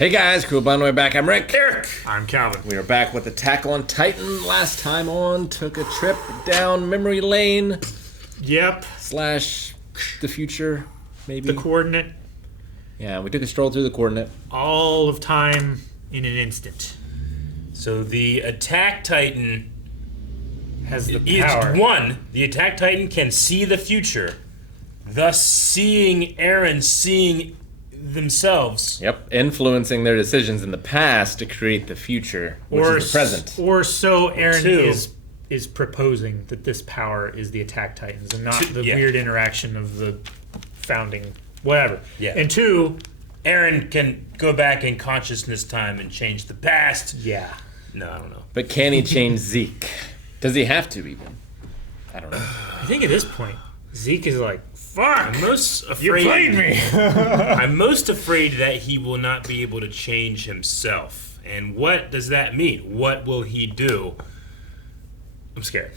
Hey guys, cool by the way back. I'm Rick. Eric. I'm Calvin. We are back with Attack on Titan. Last time on, took a trip down memory lane. Yep. / the future, maybe. The coordinate. Yeah, we took a stroll through the coordinate. All of time in an instant. So the Attack Titan Has the power. the Attack Titan can see the future, thus seeing Eren seeing themselves. Yep, influencing their decisions in the past to create the future, which is the present. Or so Eren Two. is proposing that this power is the Attack Titans and not the Yeah. weird interaction of the founding whatever. Yeah. And two, Eren can go back in consciousness time and change the past. yeah. No, I don't know. But can he change Zeke? Does he have to even? I don't know. I think at this point, Zeke is like, fuck! I'm most You afraid. played me! I'm most afraid that he will not be able to change himself. And what does that mean? What will he do? I'm scared.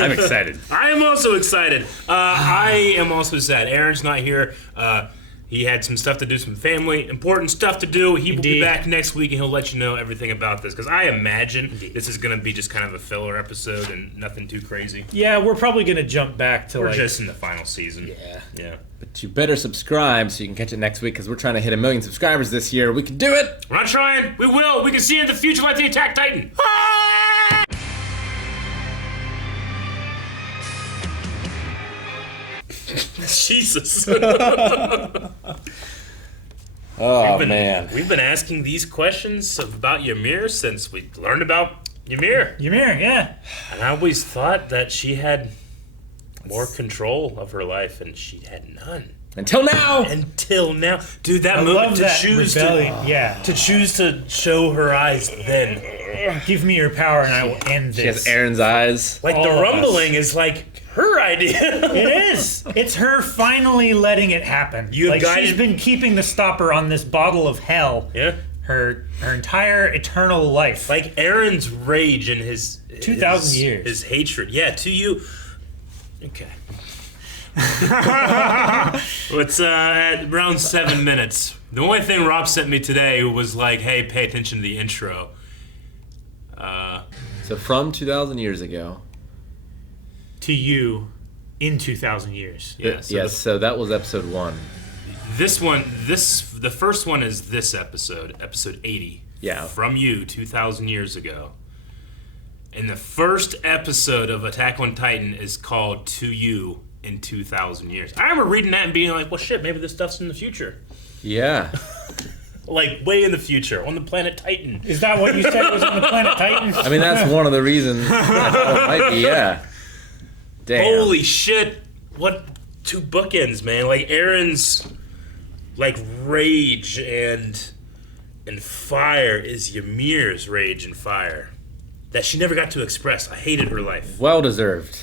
I'm excited. I am also excited. I am also sad. Eren's not here. He had some stuff to do, some family, important stuff to do. He will be Indeed. back next week, and he'll let you know everything about this. Because I imagine this is going to be just kind of a filler episode and nothing too crazy. Yeah, we're probably gonna jump back to We're like... just in the final season. Yeah. Yeah. But you better subscribe so you can catch it next week because we're trying to hit 1 million subscribers this year. We can do it! We're not trying. We will. We can see in the future like the Attack Titan. Jesus. Oh, man. We've been asking these questions about Ymir since we learned about Ymir. Ymir, yeah. And I always thought that she had more control of her life, and she had none. Until now! Until now. Dude, that I moment love to that choose rebellion. Yeah. to choose to show her eyes then. Give me your power and I will end this. She has Eren's eyes. Like, All the of us. rumbling is like her idea. It is. It's her finally letting it happen. You like guided- she's been keeping the stopper on this bottle of hell. Yeah. Her entire eternal life. Like Eren's rage and his 2,000 years. His hatred. Yeah, to you. Okay. It's at around 7 minutes. The only thing Rob sent me today was like, hey, pay attention to the intro. So from 2,000 years ago. to you in 2,000 years. Yeah, so So that was episode 1. the first one is this episode 80. Yeah. From you 2,000 years ago. And the first episode of Attack on Titan is called To You in 2,000 years. I remember reading that and being like, well, shit, maybe this stuff's in the future. Yeah. Like, way in the future, on the planet Titan. Is that what you said was on the planet Titan? I mean, that's one of the reasons I thought it might be, yeah. Damn. Holy shit. What two bookends, man. Like, Eren's, like, rage and fire is Ymir's rage and fire. That she never got to express. I hated her life. Well deserved.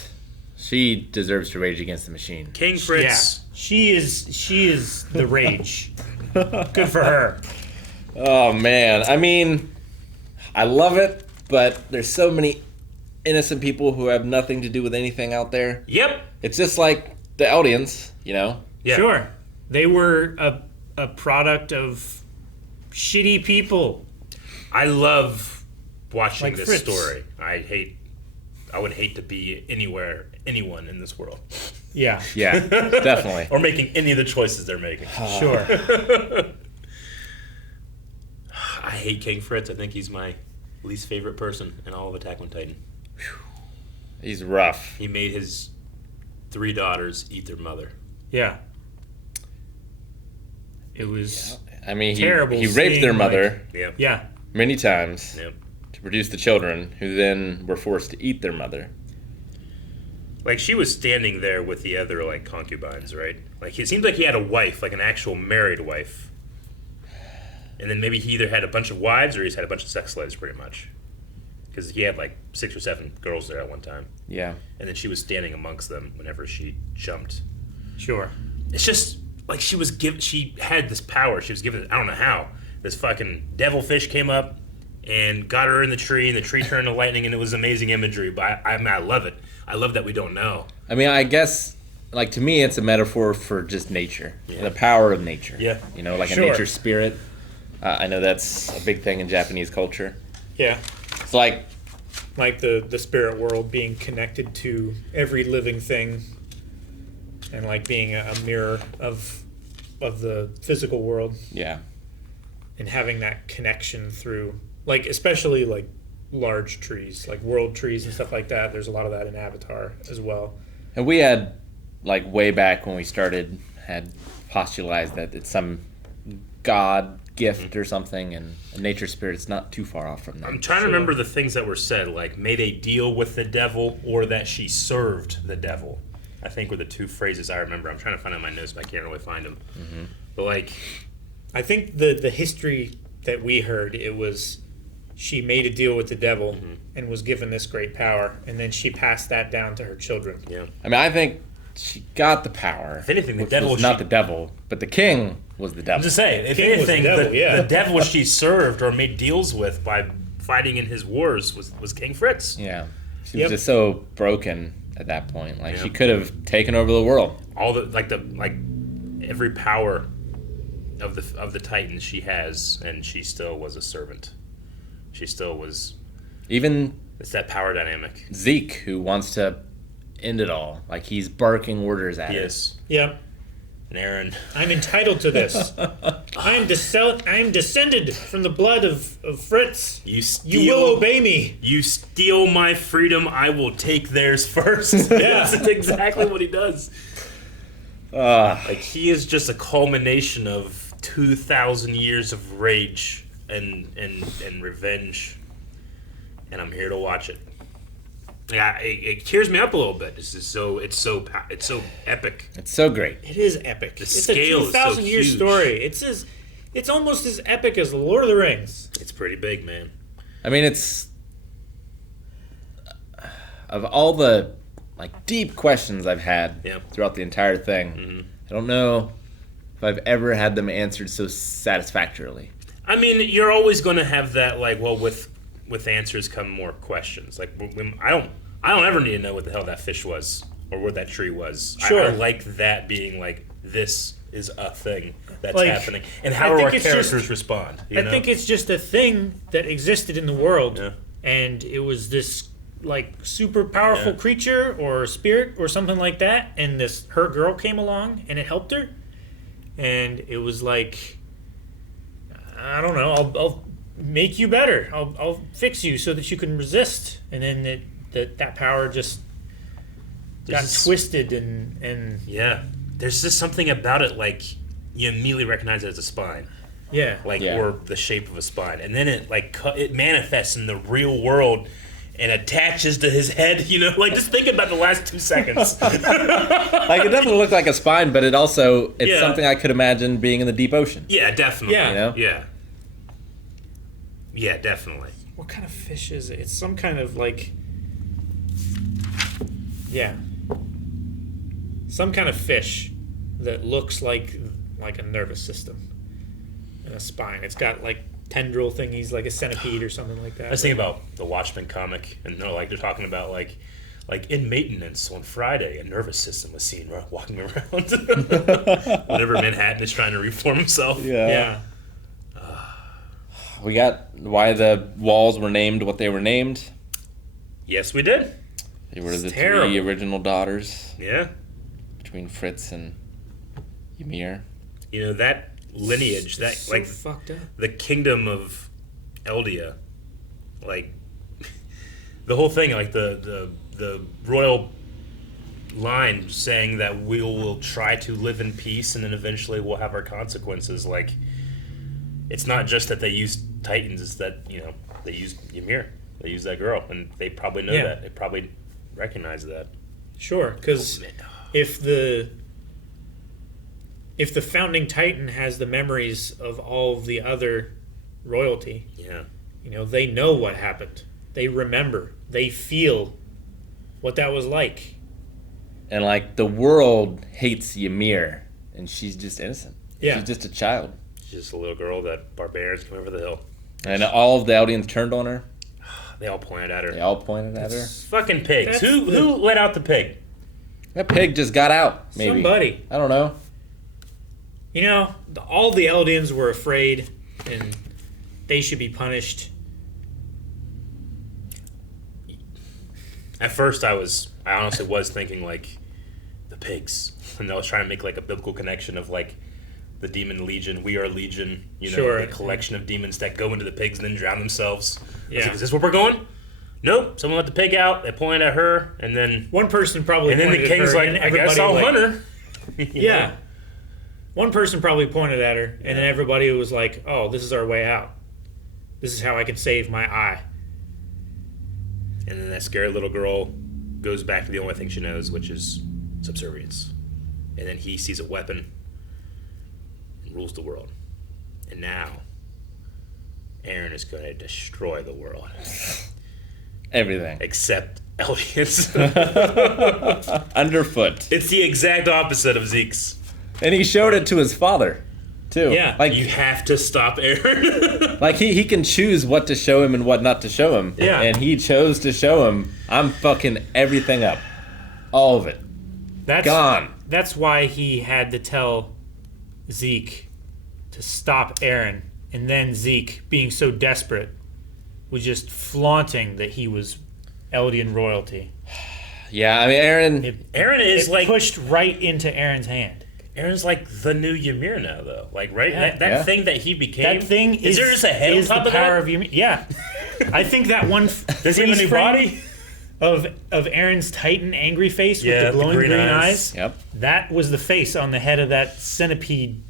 She deserves to rage against the machine. King Yeah. Fritz. She is the rage. Good for her. Oh, man. I mean, I love it, but there's so many innocent people who have nothing to do with anything out there. Yep. It's just like the Eldians, you know? Yeah. Sure. They were a product of shitty people. I love watching Like this Fritz. story. I would hate to be anyone in this world. Yeah. Yeah, definitely. Or making any of the choices they're making. Sure. I hate King Fritz. I think he's my least favorite person in all of Attack on Titan. He's rough. He made his 3 daughters eat their mother. Yeah. It was I mean, terrible he raped seeing, their mother Yeah. yeah. many times Yep. to produce the children, who then were forced to eat their mother. Like, she was standing there with the other, like, concubines, right? Like, it seemed like he had a wife, like an actual married wife. And then maybe he either had a bunch of wives or he's had a bunch of sex slaves, pretty much. Because he had, like, 6 or 7 girls there at one time. Yeah. And then she was standing amongst them whenever she jumped. Sure. It's just, like, she had this power. She was given, I don't know how. This fucking devilfish came up and got her in the tree, and the tree turned to lightning, and it was amazing imagery. But I mean, I love it. I love that we don't know. I mean, I guess, like, to me, it's a metaphor for just nature. Yeah. The power of nature. Yeah. You know, like Sure. a nature spirit. I know that's a big thing in Japanese culture. Yeah. It's like, The spirit world being connected to every living thing, and like being a mirror of the physical world, yeah. and having that connection through, like, especially like large trees, like world trees and stuff like that. There's a lot of that in Avatar as well. And we had, like, way back when we started, had postulated that it's some god gift or something, and a nature spirit's not too far off from that. I'm trying to remember the things that were said, like made a deal with the devil or that she served the devil. I think were the two phrases I remember. I'm trying to find out my notes, but I can't really find them. Mm-hmm. But like, I think the history that we heard, it was she made a deal with the devil and was given this great power, and then she passed that down to her children. yeah. I mean, I think she got the power. If anything, the which devil was not the devil, but the king was the devil. I'm just saying, if King was the anything, devil, yeah. the devil she served or made deals with by fighting in his wars was King Fritz. Yeah. She Yep. was just so broken at that point. Like, Yeah. she could have taken over the world. All the every power of the Titans she has, and she still was a servant. She still was. Even It's that power dynamic. Zeke, who wants to end it all. Like, he's barking orders at her. Yes. Yeah. And Eren. I'm entitled to this. I am descended from the blood of Fritz. You will obey me. You steal my freedom, I will take theirs first. Yeah. That's exactly what he does. Like, he is just a culmination of 2,000 years of rage and revenge. And I'm here to watch it. Yeah, it tears me up a little bit. It's so epic. It's so great. It is epic. The It's scale a is so 2,000-year huge. story. It's almost as epic as the Lord of the Rings. It's pretty big, man. I mean, it's... Of all the, like, deep questions I've had Yeah. throughout the entire thing, I don't know if I've ever had them answered so satisfactorily. I mean, you're always going to have that, like, well, with answers come more questions. Like, I don't ever need to know what the hell that fish was or what that tree was. Sure. I like that being like, this is a thing that's Like, happening, and how I do our think it's characters just- respond? I think it's just a thing that existed in the world, Yeah. and it was this like super powerful Yeah. creature or spirit or something like that, and her girl came along and it helped her, and it was like, I don't know, I'll make you better, I'll fix you so that you can resist, and then that power just got There's- twisted and Yeah, there's just something about it, like you immediately recognize it as a spine, yeah. like Yeah. or the shape of a spine, and then it it manifests in the real world and attaches to his head. You know, like just think about the last 2 seconds. Like, it definitely looked like a spine, but it's Yeah. something I could imagine being in the deep ocean. Yeah, definitely. Yeah. You know? Yeah. Yeah, definitely. What kind of fish is it? It's some kind of like, yeah, some kind of fish that looks like a nervous system and a spine. It's got like tendril thingies, like a centipede or something like that. I was thinking about the Watchmen comic, and they're talking about like in maintenance on Friday, a nervous system was seen walking around. Whenever Manhattan is trying to reform himself. Yeah. We got why the walls were named what they were named. Yes, we did. They were the terrible. 3 original daughters Yeah. between Fritz and Ymir. You know, that lineage, that So like fucked up. the kingdom of Eldia, like the whole thing, like the royal line saying that we will try to live in peace and then eventually we'll have our consequences. Like, it's not just that they use Titans, it's that, you know, they use Ymir. They use that girl, and they probably know Yeah. that. They probably recognize that. Sure, because if the founding Titan has the memories of all of the other royalty, Yeah. you know, they know what happened. They remember. They feel what that was like. And, like, the world hates Ymir, and she's just innocent. Yeah. She's just a child. She's just a little girl that barbarians come over the hill. And all of the Eldians turned on her. They all pointed at her. They all pointed at her. Fucking pigs. That's Who let out the pig? That pig just got out, maybe. Somebody. I don't know. You know, all the Eldians were afraid, and they should be punished. At first, I honestly was thinking like the pigs, and I was trying to make like a biblical connection of like the demon legion. We are legion, the collection of demons that go into the pigs and then drown themselves. I was like, is this where we're going? Nope. Someone let the pig out. They pointed at her, and then one person probably. And then the king's like, I guess I'll hunt her. Yeah. One person probably pointed at her, and then everybody was like, "Oh, this is our way out. This is how I can save my eye." And then that scared little girl goes back to the only thing she knows, which is subservience. And then he sees a weapon and rules the world. And now, Eren is going to destroy the world. Everything. Except Eldians. Underfoot. It's the exact opposite of Zeke's. And he showed it to his father, too. Yeah. Like, you have to stop Eren. like he can choose what to show him and what not to show him. Yeah. And he chose to show him, I'm fucking everything up. All of it. Gone. That's why he had to tell Zeke to stop Eren. And then Zeke, being so desperate, was just flaunting that he was Eldian royalty. Yeah, I mean, Eren is like pushed right into Eren's hand. Eren's like the new Ymir now, though. Like, right? Yeah. That thing that he became. That thing is there just a head on top the of power that? of Ymir. Yeah, I think that one. Does he have a new body? Of Eren's Titan angry face with the the glowing green eyes. Yep. That was the face on the head of that centipede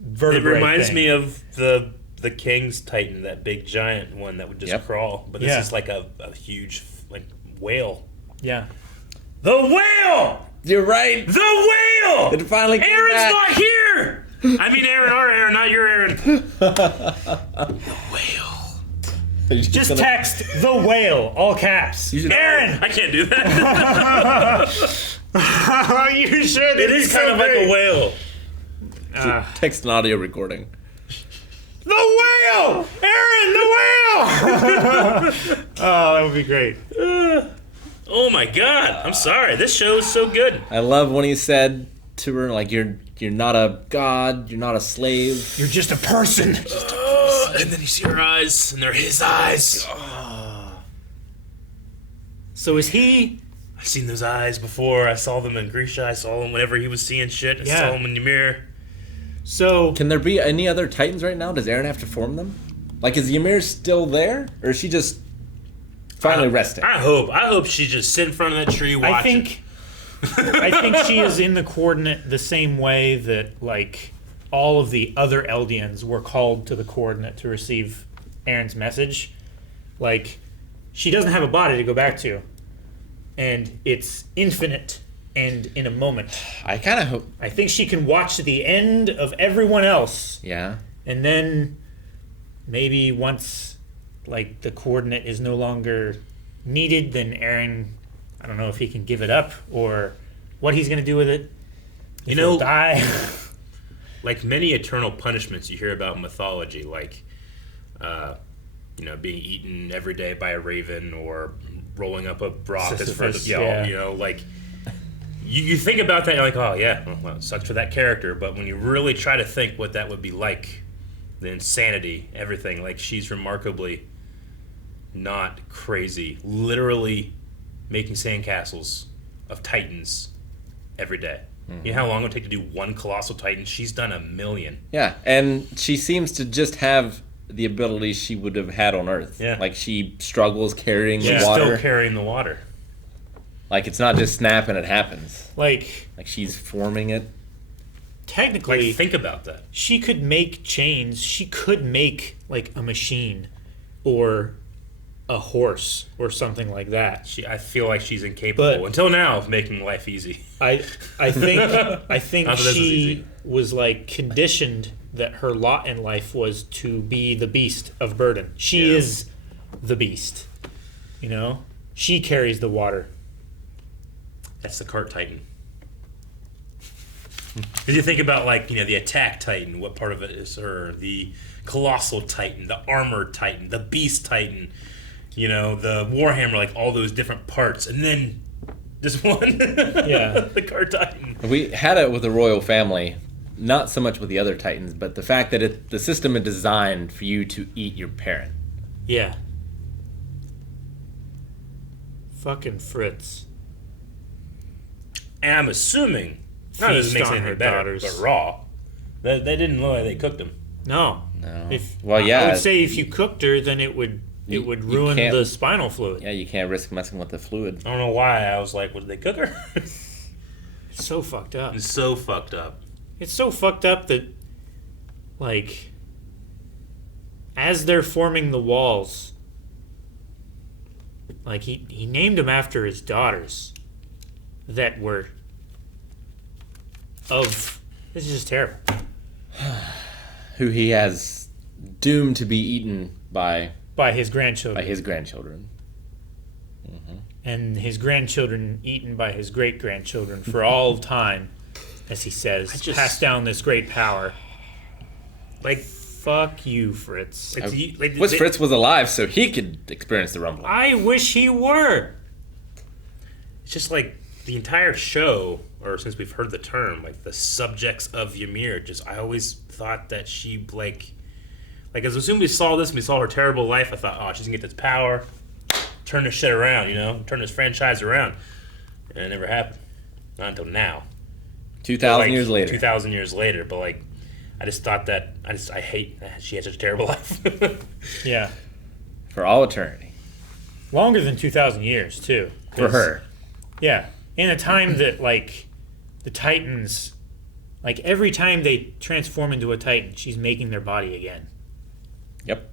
vertebrae. It reminds thing. me of the King's Titan, that big giant one that would just crawl. But this is like a huge like whale. Yeah. The whale! You're right. The whale! It finally came Eren's back. not here! I mean Eren, our Eren, not your Eren. The whale. Just text the whale, all caps. Eren! I can't do that. You should. It is kind of like a whale. Text an audio recording. The whale! Eren, the whale! Oh, that would be great. Oh my god, I'm sorry. This show is so good. I love when he said to her, like, you're not a god, you're not a slave. You're just a person. And then you see her eyes, and they're his eyes. So is he... I've seen those eyes before. I saw them in Grisha. I saw them whenever he was seeing shit. I saw them in Ymir. So... Can there be any other Titans right now? Does Eren have to form them? Like, is Ymir still there? Or is she just finally resting? I hope she's just sitting in front of that tree watching. I think she is in the coordinate the same way that, like, all of the other Eldians were called to the coordinate to receive Eren's message. Like, she doesn't have a body to go back to. And it's infinite and in a moment. I kind of hope. I think she can watch the end of everyone else. Yeah. And then maybe once, like, the coordinate is no longer needed, then Eren, I don't know if he can give it up or what he's going to do with it. If he'll die. Like many eternal punishments you hear about in mythology, like, being eaten every day by a raven or rolling up a rock as front of y'all, like, you think about that and you're like, oh, yeah, well, it sucks for that character. But when you really try to think what that would be like, the insanity, everything, like, she's remarkably not crazy. Literally making sandcastles of titans every day. Mm-hmm. You know how long it would take to do one colossal titan? She's done 1 million. Yeah, and she seems to just have the ability she would have had on Earth. Yeah. Like, she struggles carrying the She's water. still carrying the water. Like, it's not just snap and it happens. Like she's forming it. Technically, like, think about that. She could make chains. She could make, like, a machine or a horse or something like that. I feel like she's incapable, until now, of making life easy. I think she was, like, conditioned that her lot in life was to be the beast of burden. She is the beast. She carries the water. That's the cart titan. Because you think about, like, the attack titan, what part of it is her, the colossal titan, the armored titan, the beast titan, the warhammer, like, all those different parts, and then just one. Yeah. The cart titan. We had it with the royal family not so much with the other Titans, but the fact that the system is designed for you to eat your parent. Yeah. Fucking Fritz. And I'm assuming, not that this Feast makes on anything her better, daughters. but raw. They didn't look like they cooked them. No. No. I would say if you cooked her, then it would You ruin can't- the spinal fluid. Yeah, you can't risk messing with the fluid. I don't know why. I was like, what, did they cook her? It's so fucked up. It's so fucked up. It's so fucked up that, like, as they're forming the walls, like, he named them after his daughters that were of... This is just terrible. Who he has doomed to be eaten by By his grandchildren. his grandchildren. And his grandchildren eaten by his great-grandchildren for all of time, as he says, pass down this great power. Like, Fuck you, Fritz. Fritz was alive, so he could experience the rumble. I wish he were. it's just like the entire show, or since we've heard the term, like the subjects of Ymir, I always thought that she, like as soon as we saw this and we saw her terrible life, I thought, oh, she's gonna get this power, turn this shit around, turn this franchise around. And it never happened. Not until now. 2,000 years later. 2,000 years later, but like, I just thought that, I hate that she had such a terrible life. Yeah. For all eternity. Longer than 2,000 years, too. For her. Yeah. In a time that, like, the Titans, like, every time they transform into a Titan, she's making their body again. Yep.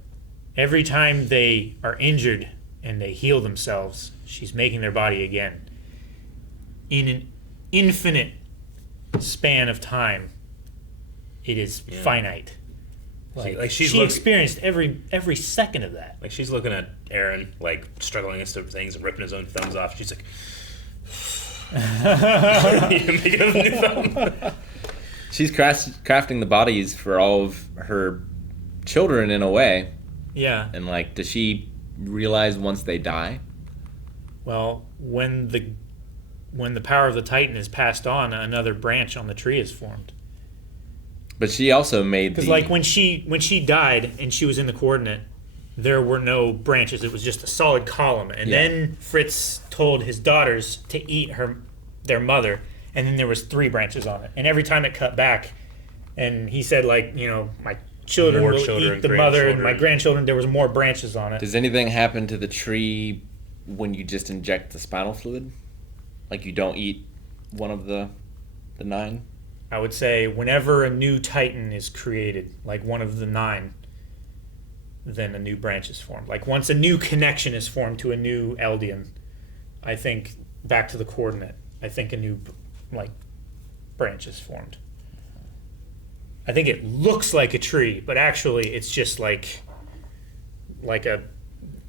Every time they are injured and they heal themselves, she's making their body again. In an infinite span of time, it is finite. She experienced every second of that. Like, she's looking at Eren, like, struggling against things and ripping his own thumbs off. She's like, making a new thumb. She's crafting the bodies for all of her children in a way. Yeah. And, like, does she realize once they die? Well, when the power of the Titan is passed on, another branch on the tree is formed. But she also made Because, like, when she died and she was in the coordinate, there were no branches. It was just a solid column. And then Fritz told his daughters to eat their mother, and then there was 3 branches on it. And every time it cut back, and he said, like, my children will eat the mother, and my grandchildren, there was more branches on it. Does anything happen to the tree when you just inject the spinal fluid? Like, you don't eat one of the 9? I would say whenever a new Titan is created, like one of the 9, then a new branch is formed. Like, once a new connection is formed to a new Eldian, I think, back to the coordinate, I think a new, like, branch is formed. I think it looks like a tree, but actually it's just like a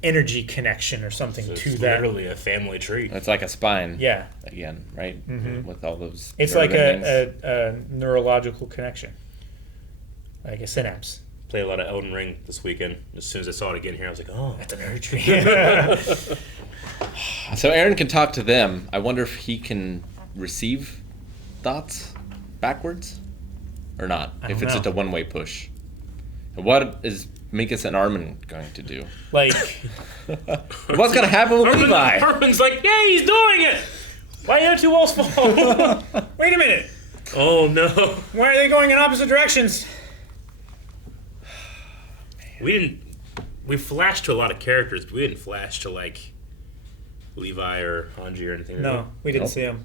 energy connection or something So to it's that. literally a family tree. It's like a spine. Yeah. Again, right? Mhm. With all those. It's like a neurological connection, like a synapse. Played a lot of Elden Ring this weekend. As soon as I saw it again here, I was like, oh, That's an energy tree. So Eren can talk to them. I wonder if he can receive thoughts backwards or not. I If don't it's know. just a one-way push. And what is Minkus and Armin going to do? Like, What's going to happen with Levi? Armin's like, yeah, he's doing it. Why are 2 walls fall? wait a minute. Oh no, Why are they going in opposite directions? we flashed to a lot of characters, but we didn't flash to like Levi or Hanji or anything. No, we didn't Nope. see them.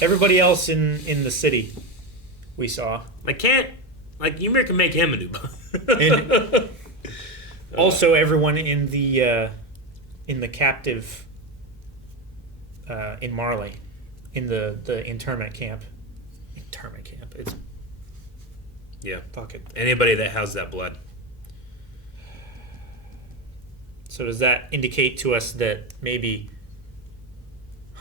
Everybody else in the city, we saw. Ymir can make him a new boss. And also, everyone in the captive in Marley, in the internment camp. Internment camp. It's Yeah, fuck it. anybody that has that blood. So does that indicate to us that maybe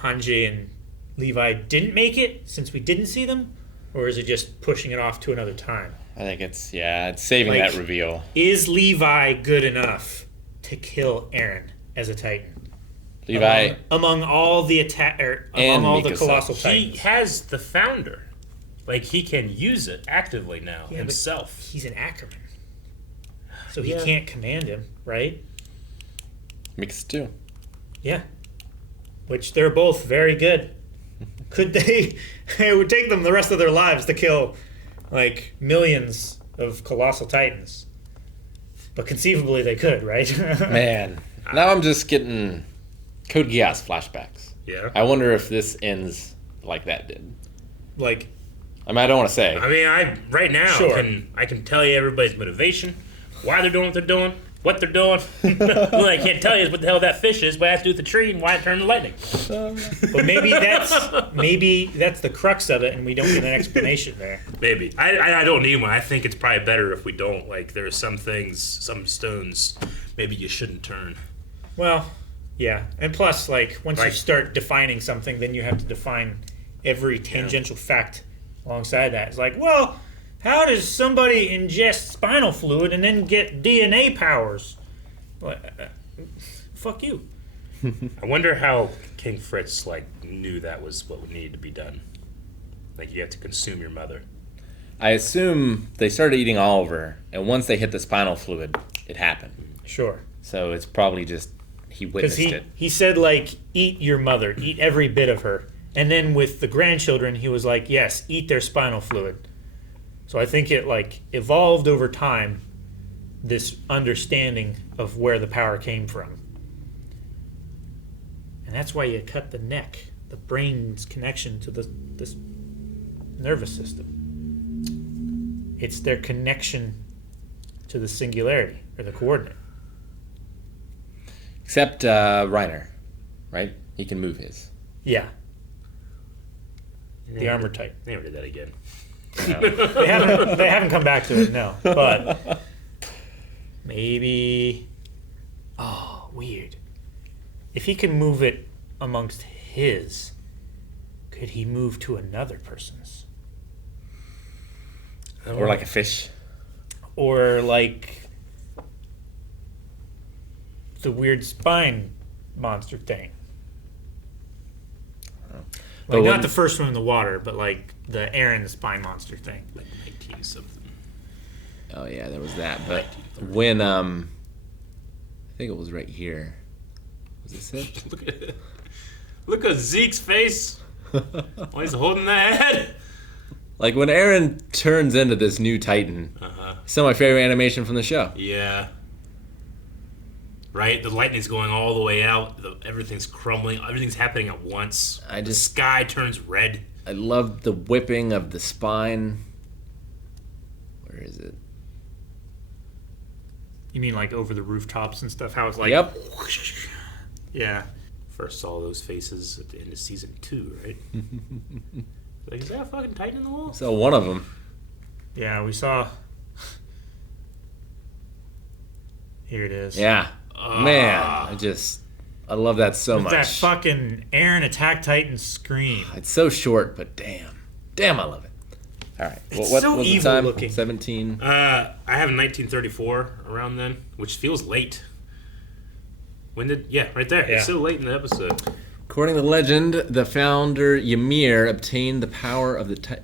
Hanji and Levi didn't make it since we didn't see them, or is it just pushing it off to another time? I think it's saving Like- that reveal. Is Levi good enough to kill Eren as a Titan? Levi Among all the And among all the Mikasa. colossal He Titans. has the founder. Like, he can use it actively now Yeah, himself. He's an Ackerman. So Yeah. he can't command him, right? Mix two. Yeah. Which they're both very good. Could they... It would take them the rest of their lives to kill, like, millions of colossal titans. But conceivably they could, right? Man, now I'm just getting Code Geass flashbacks. Yeah. I wonder if this ends like that did. Like, I mean, I don't want to say. I mean, right now Sure. I can tell you everybody's motivation, why they're doing what they're doing, what they're doing. All I can't tell you is what the hell that fish is, what it has to do with the tree, and why it turned to lightning. but maybe that's the crux of it, and we don't get an explanation there. Maybe. I don't need one. I think it's probably better if we don't. Like, there are some things, some stones, maybe you shouldn't turn. Well, yeah, and plus, like, once you Like- start defining something, then you have to define every tangential fact alongside that. It's like, well, how does somebody ingest spinal fluid and then get DNA powers? Fuck you. I wonder how King Fritz, like, knew that was what needed to be done. Like, you have to consume your mother. I assume they started eating Oliver, and once they hit the spinal fluid, it happened. Sure. So it's probably just he Because witnessed it. he said, like, eat your mother, eat every bit of her. And then with the grandchildren, he was like, yes, eat their spinal fluid. So I think it, like, evolved over time, this understanding of where the power came from. And that's why you cut the neck, the brain's connection to this nervous system. It's their connection to the singularity, or the coordinate. Except Reiner, right? He can move his. Yeah. The armor type. They never did that again. They haven't come back to it, no. But maybe... Oh, weird. If he can move it amongst his, could he move to another person's? Or like a fish. Or like the weird spine monster thing. But Like, not when- the first one in the water, but like the Eren spine monster thing. Like 19 something. Oh yeah, there was that. But when I think it was right here. Was this it? Look at Zeke's face. While he's holding that head. Like when Eren turns into this new Titan. Some of my favorite animation from the show. Yeah. Right? The lightning's going all the way out. Everything's crumbling. Everything's happening at once. I The just- sky turns red. I love the whipping of the spine. Where is it? You mean like over the rooftops and stuff? How it's like... Yep. Yeah. First saw those faces at the end of season 2, right? Like, is that a fucking Titan in the wall? So one of them. Yeah, we saw... Here it is. Yeah. Man, I love that so much. That fucking Eren Attack Titan scream. It's so short, but damn, I love it. All right, It's what so was evil the time? looking. 17. I have 1934 around then, which feels late. Right there. Yeah. It's so late in the episode. According to legend, the founder Ymir obtained the power of the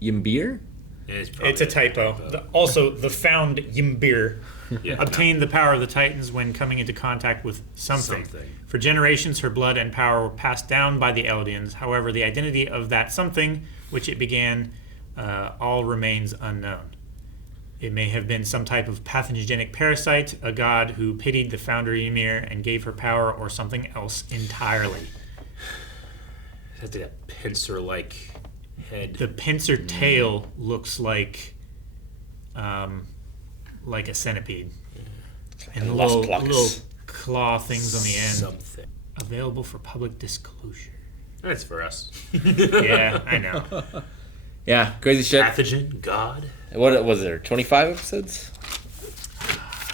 Ymir? Yeah, It's a typo. Also, the found Ymir Yeah. obtained the power of the Titans when coming into contact with something. For generations, her blood and power were passed down by the Eldians. However, the identity of that something, which it began, all remains unknown. It may have been some type of pathogenic parasite, a god who pitied the founder Ymir and gave her power, or something else entirely. That's that pincer-like head. The pincer tail looks like a centipede. And Las little Placas. claw things on the end. Something. Available for public disclosure. That's for us. Yeah, I know. Yeah, crazy shit. Pathogen, God. What was there? 25 episodes?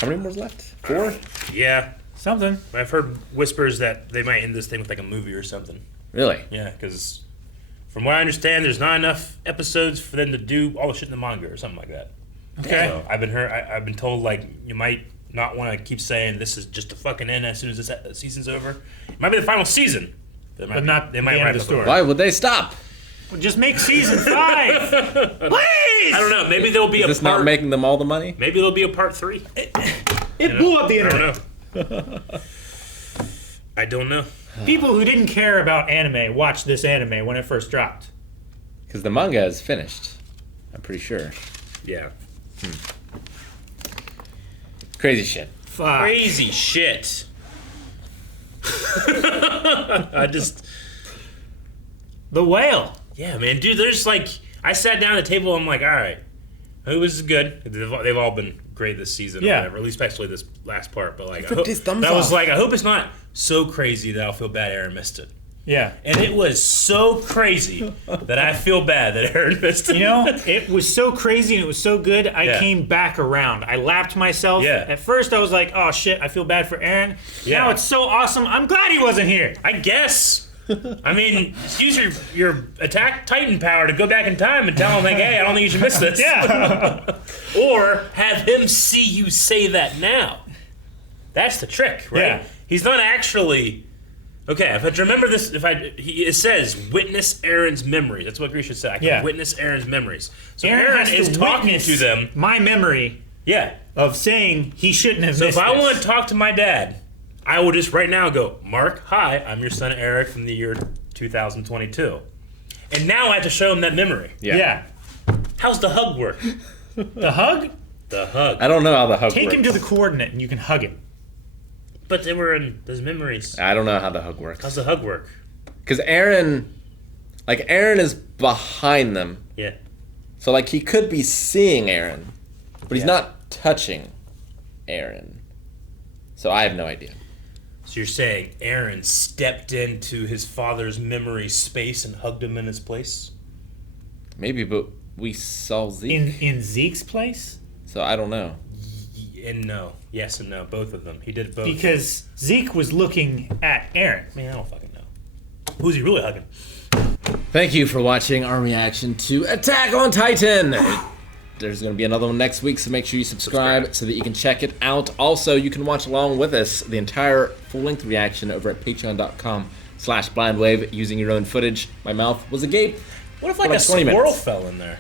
How many more is left? 4? Yeah. Something. I've heard whispers that they might end this thing with like a movie or something. Really? Yeah, because from what I understand, there's not enough episodes for them to do all the shit in the manga or something like that. Okay. So I've been told like you might not want to keep saying this is just the fucking end as soon as this season's over. It might be the final season. They might But not They might the end wrap of the up story. Why would they stop? Well, just make season 5, please. I don't know. Maybe there'll be Is a this part. not making them all the money? Maybe there'll be a part 3. It blew up the I internet. don't know. I don't know. People who didn't care about anime watched this anime when it first dropped. Because the manga is finished. I'm pretty sure. Yeah. Crazy shit. Fuck. Crazy shit. I just. The whale. Yeah, man, dude. There's like, I sat down at the table. I'm like, all right, it was good. They've all been great this season. Yeah. Or whatever, at least especially this last part. But like, I flipped his thumbs that was off. like, I hope it's not so crazy that I'll feel bad Eren missed it. Yeah. And it was so crazy that I feel bad that Eren missed it. You know, it was so crazy and it was so good, I Yeah. came back around. I lapped myself. Yeah. At first, I was like, oh shit, I feel bad for Eren. Yeah. Now it's so awesome, I'm glad he wasn't here. I guess. I mean, use your Attack Titan power to go back in time and tell him, like, hey, I don't think you should miss this. Yeah. Or have him see you say that now. That's the trick, right? Yeah. He's not actually. Okay, if I remember this, it says witness Eren's memories. That's what Grisha said. I can Yeah. witness Eren's memories. So Eren Eren has is to talking witness to them. my memory Yeah. of saying he shouldn't have So missed if I this. want to talk to my dad, I will just right now go, Mark, hi, I'm your son Eric from the year 2022. And now I have to show him that memory. Yeah. How's the hug work? The hug? The hug. I don't know how the hug Take works. him to the coordinate and you can hug him. But they were in those memories. I don't know how the hug works. How's the hug work? Because Eren is behind them. Yeah. So, like, he could be seeing Eren, but he's Yeah. not touching Eren. So I have no idea. So you're saying Eren stepped into his father's memory space and hugged him in his place? Maybe, but we saw Zeke. In Zeke's place? Oh. So I don't know. And no. Yes and no. Both of them. He did both. Because Zeke was looking at Eren. Man, I don't fucking know. Who's he really hugging? Thank you for watching our reaction to Attack on Titan. There's going to be another one next week, so make sure you subscribe so that you can check it out. Also, you can watch along with us the entire full-length reaction over at patreon.com/blindwave using your own footage. My mouth was agape. What if like For a like 20 squirrel minutes. fell in there?